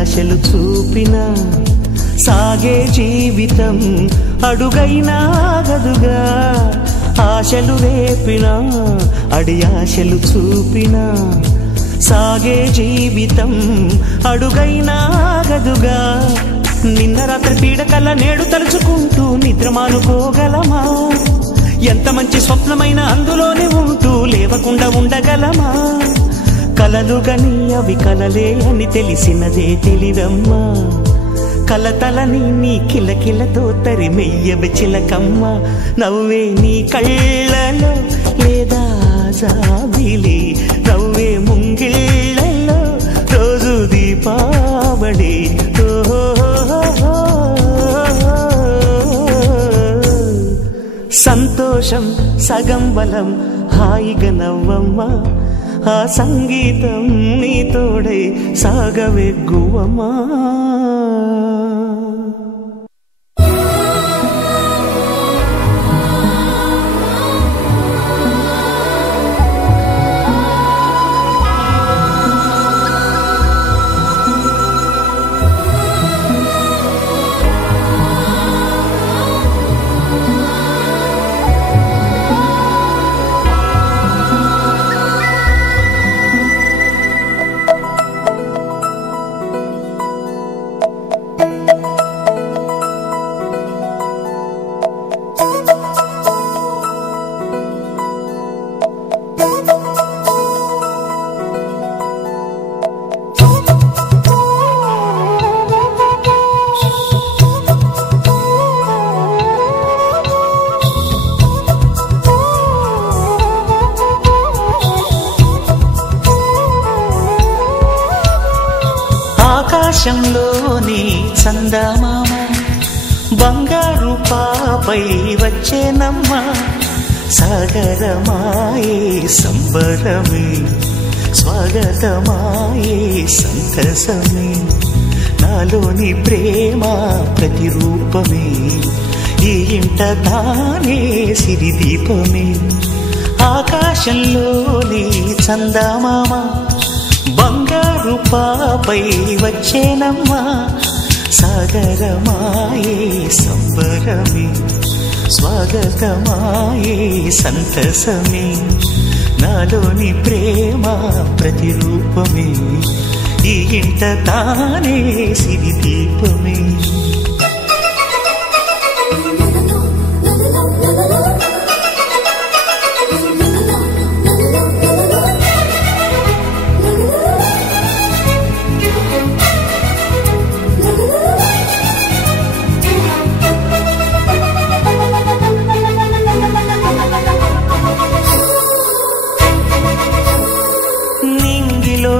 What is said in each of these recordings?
ఆశలు చూపిన సాగే జీవితం అడుగైనా ఆగదుగా. ఆశలు రేపిన అడి ఆశలు చూపిన సాగే జీవితం అడుగైనా ఆగదుగా. నిన్న రాత్రి పీడకల నేడు తలుచుకుంటూ నిద్రమానుకోగలమా? ఎంత మంచి స్వప్నమైన అందులోనే ఉంటూ లేవకుండా ఉండగలమా? కలలుగని అవి కలలే అని తెలిసినదే తెలివమ్మా. కలతలని నీ కిలకిలతో తరిమెయ్యవి చిలకమ్మ. నవ్వే నీ కళ్ళలో లేదా జాబిలి, నవ్వే ముంగిళ్ళలో రోజు దీపావళి. సంతోషం సగం బలం హాయిగా నవ్వమ్మా. ఆ సంగీతం నీ తోడై సాగవెగ్గువమ్మా. ఆకాశంలోని చందమామ బంగారు పాపై వచ్చేనమ్మ. సాగరమాయే సంబరమే స్వాగతమాయే సంతసమే. నాలోని ప్రేమ ప్రతిరూపమే ఈ ఇంట తానే సిరిదీపమే. ఆకాశంలోని చందమామ బంగారు పాపై వచ్చేనమ్మా. సాగరమాయే సంబరమే స్వాగతమాయే సంతసమే. నాలోని ప్రేమ ప్రతిరూపమే ఈ ఇంట తానే సిరిదీపమే.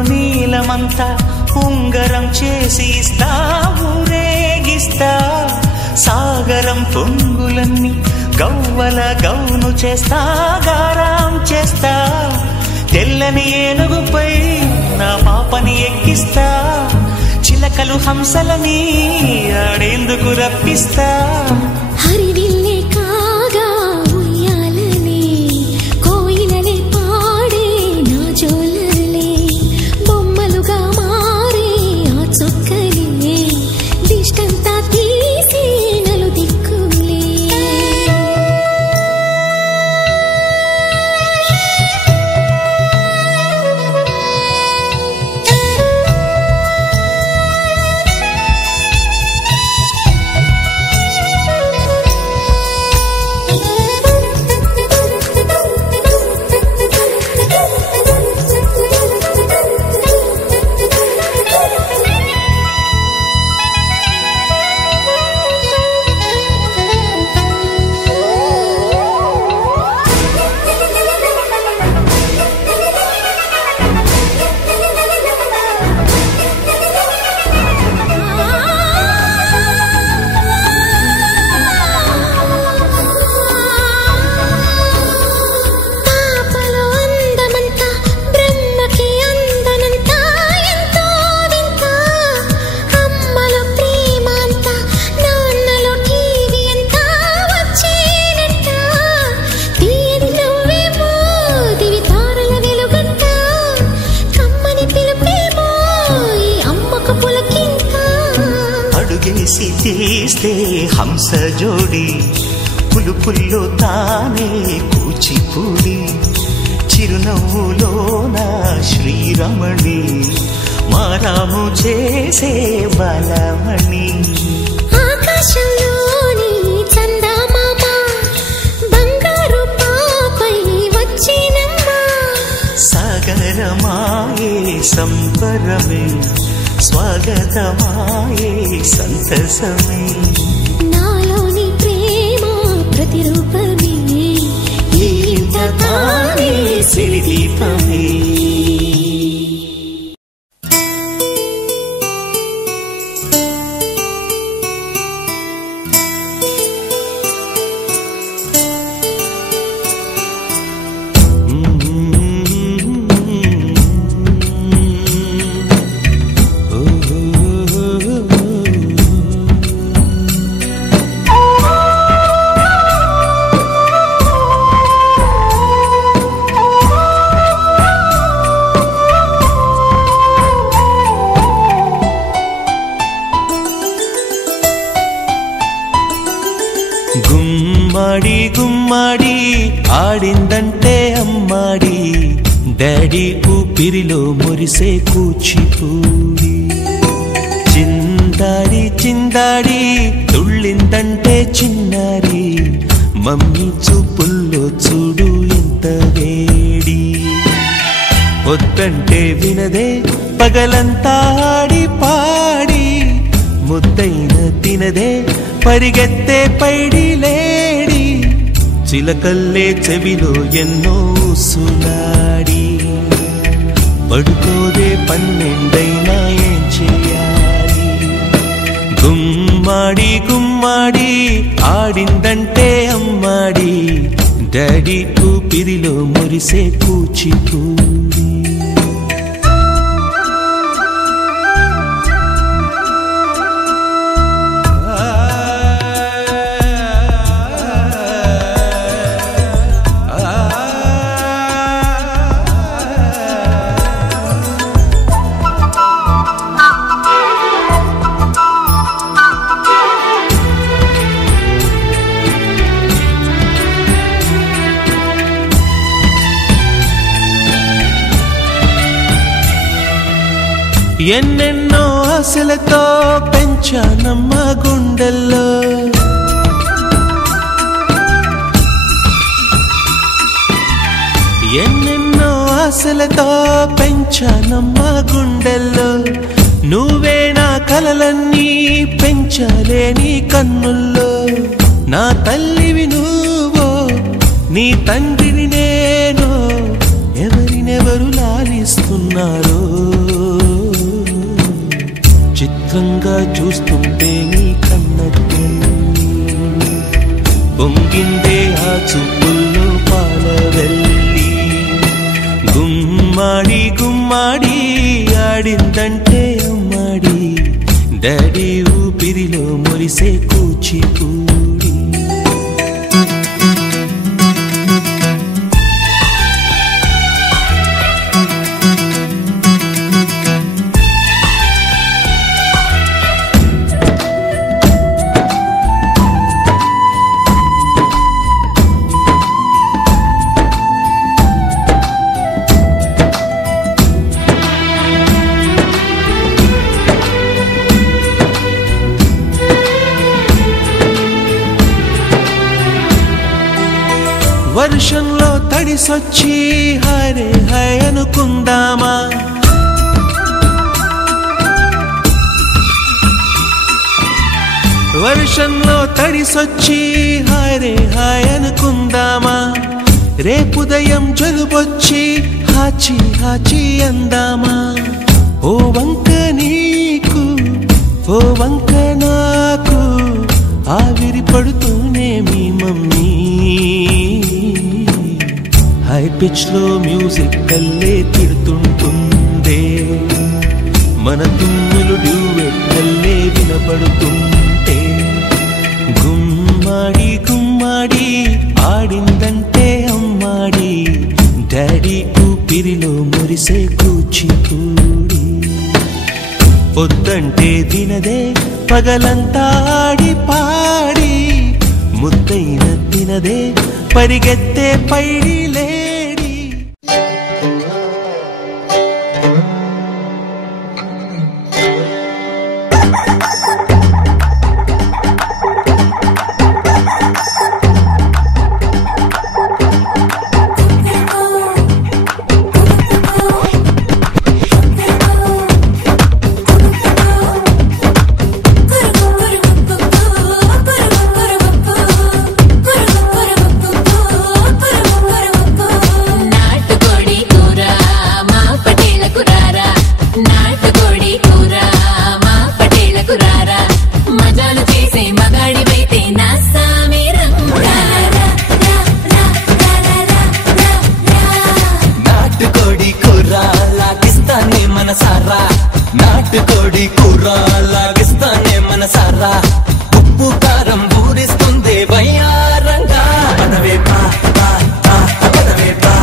నీలమంతా ఉంగరం చేసి ఇస్తా ఊరేగిస్తా. సాగరం పొంగులన్నీ గవ్వల గౌను చేస్తా గారాం చేస్తా. తెల్లని ఏనుగుపై నా పాపని ఎక్కిస్తా. చిలకలు హంసలని ఆడేందుకు రప్పిస్తా. హరివిల్లే కాగా ఉయ్యాలనే కోయిలలే పాడే నా జోలలే. బొమ్మలుగా మారే ఆ చొక్కలే దిష్టంతా తీసి నలు దిక్కులే. చేసి తీస్తే హంస జోడి పులుపుల్లో తానే కూచిపూడి చిరునవ్వులోన శ్రీరమణి మారాము చేసే బలమణి ఆకాశంలోని చందమామ బంగారు పాపై వచ్చినమ్మా సాగరమాయే సంబరమే స్వాగతమాయే సంతసమే నాలోని ప్రేమ ప్రతిరూపమే ఈ తానే సిరిదీపమే గుమ్మడి గుమ్మడి ఆడిందంటే అమ్మాడి డాడీ ఊపిరిలో మురిసే కూచిపూడి చిందాడి చిందాడి తుళ్ళిందంటే చిన్నారి మమ్మీ చూపుల్లో చూడు ఎంత వేడి వద్దంటే వినదే పగలంతా ఆడి పాడి ముద్దైన తినదే పరిగెత్తే పైడి లేడి చిలకల్లే చెవిలో ఎన్నో సులాడి పడుకోదే పన్నెండైనా ఏం చెయ్యాలి గుమ్మాడి గుమ్మాడి ఆడిందంటే అమ్మాడి డాడీ ఊపిరిలో మురిసే కూచిపూడి ఎన్నెన్నో ఆశలతో పెంచానమ్మ గుండెల్లో ఎన్నెన్నో ఆశలతో పెంచానమ్మ గుండెల్లో నువ్వే నా కలలన్నీ పెంచాలే నీ కన్నుల్లో నా తల్లివి నువ్వో నీ తండ్రిని నేను ఎవరినెవరు లాలిస్తున్నారో చిత్రంగా చూస్తుంటే నీ కన్నట్టు పొంగిందే ఆ చూపుల్లో పాలవెల్లి గుమ్మాడి గుమ్మాడి ఆడిందంటే అమ్మాడి డాడీ ఊపిరిలో మురిసే కూచిపూడి వర్షంలో తడిసొచ్చి హరే హై అనుకుందామా వర్షంలో తడిసొచ్చి హరే హై అనుకుందామా రేపుదయం జలుబొచ్చి హాచి హాచి అందామా ఓ వంక నీకు ఓ వంక నాకు ఆవిరి పడుతూనే మీ మమ్మీ హై పిచ్ లో మ్యూజిక్ కల్లే తిడుతుంటుందే మన తుమ్ములు డ్యూయెట్ కల్లే వినపడుతుంటే గుమ్మాడి గుమ్మాడి ఆడిందంటే అమ్మాడి డాడీ ఊపిరిలో మురిసే కూచిపూడి వద్దంటే తినదే పగలంతా ఆడి పాడి ముద్దైన తినదే పరిగెత్తే పైడి లేడి నాటుకోడి కూర లాగిస్తానే మనసారా ఉప్పు కారం ఊరిస్తుంది వయ్యారంగా పదవే పా పదవే పా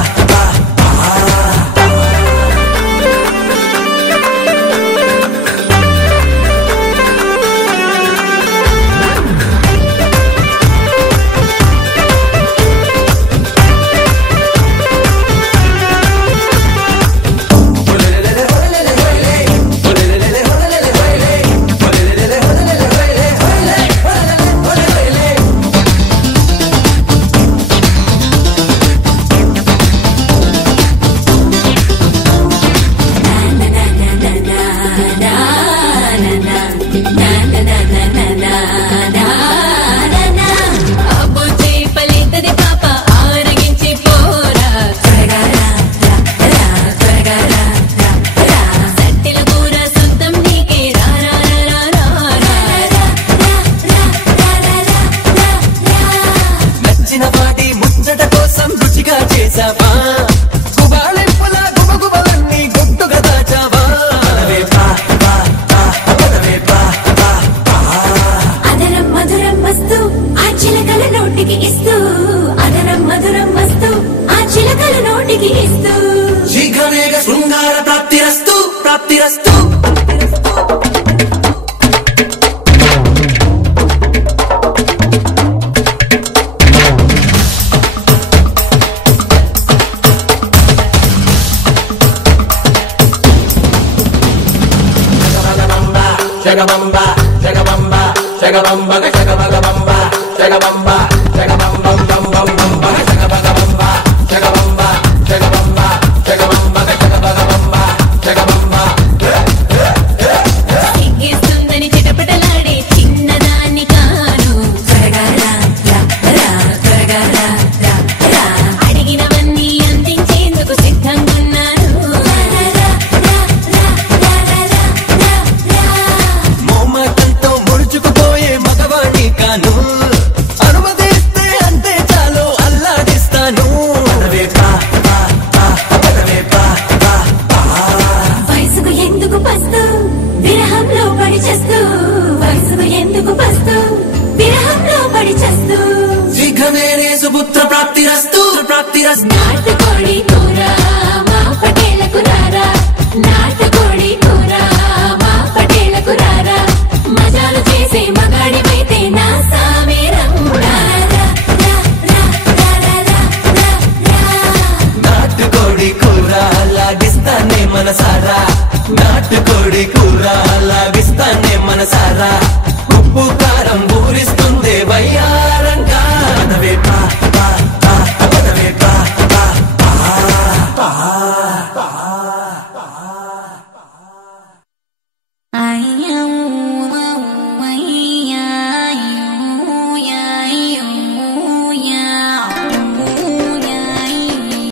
శీఘ్రమేగ శృంగార ప్రాప్తిరస్తు ప్రాప్తిరస్తు జగబంబ జగబంబ జగబంబ జగబగబంబ జగబంబ జగబంబం బం బం బం బం జగబగబంబ జగబంబ జగబంబ జగబంబ జగబగబంబ జగబంబ సిగ్గిస్తుందని చిటపటలాడే చిన్నదాన్ని కాను అడిగినవన్నీ అందించేందుకు సిద్ధంగున్నాను మోమాటంతో ముడుచుకుపోయే మగవాణి కాను అనుమతిస్తే అంతే చాలు అల్లాడిస్తాను పదవే పా పదవే పా వయసుకు ఎందుకు పస్తు విరహంలో పడి చేస్తూ వయసుకు ఎందుకు పస్తు విరహంలో పడి చేస్తూ శీఘ్రమేనే సుపుత్ర ప్రాప్తిరస్తు ప్రాప్తిరస్తు నాటుకోడి కూర మా పటేలకు రారా నాటుకోడి కూర మా పటేలకు రారా మజాలు చేసే మగాడివైతే నా సామేరం నాటుకోడి కూర లాగిస్తానే మనసారా నాటుకోడి కూర లాగిస్తానే మనసారా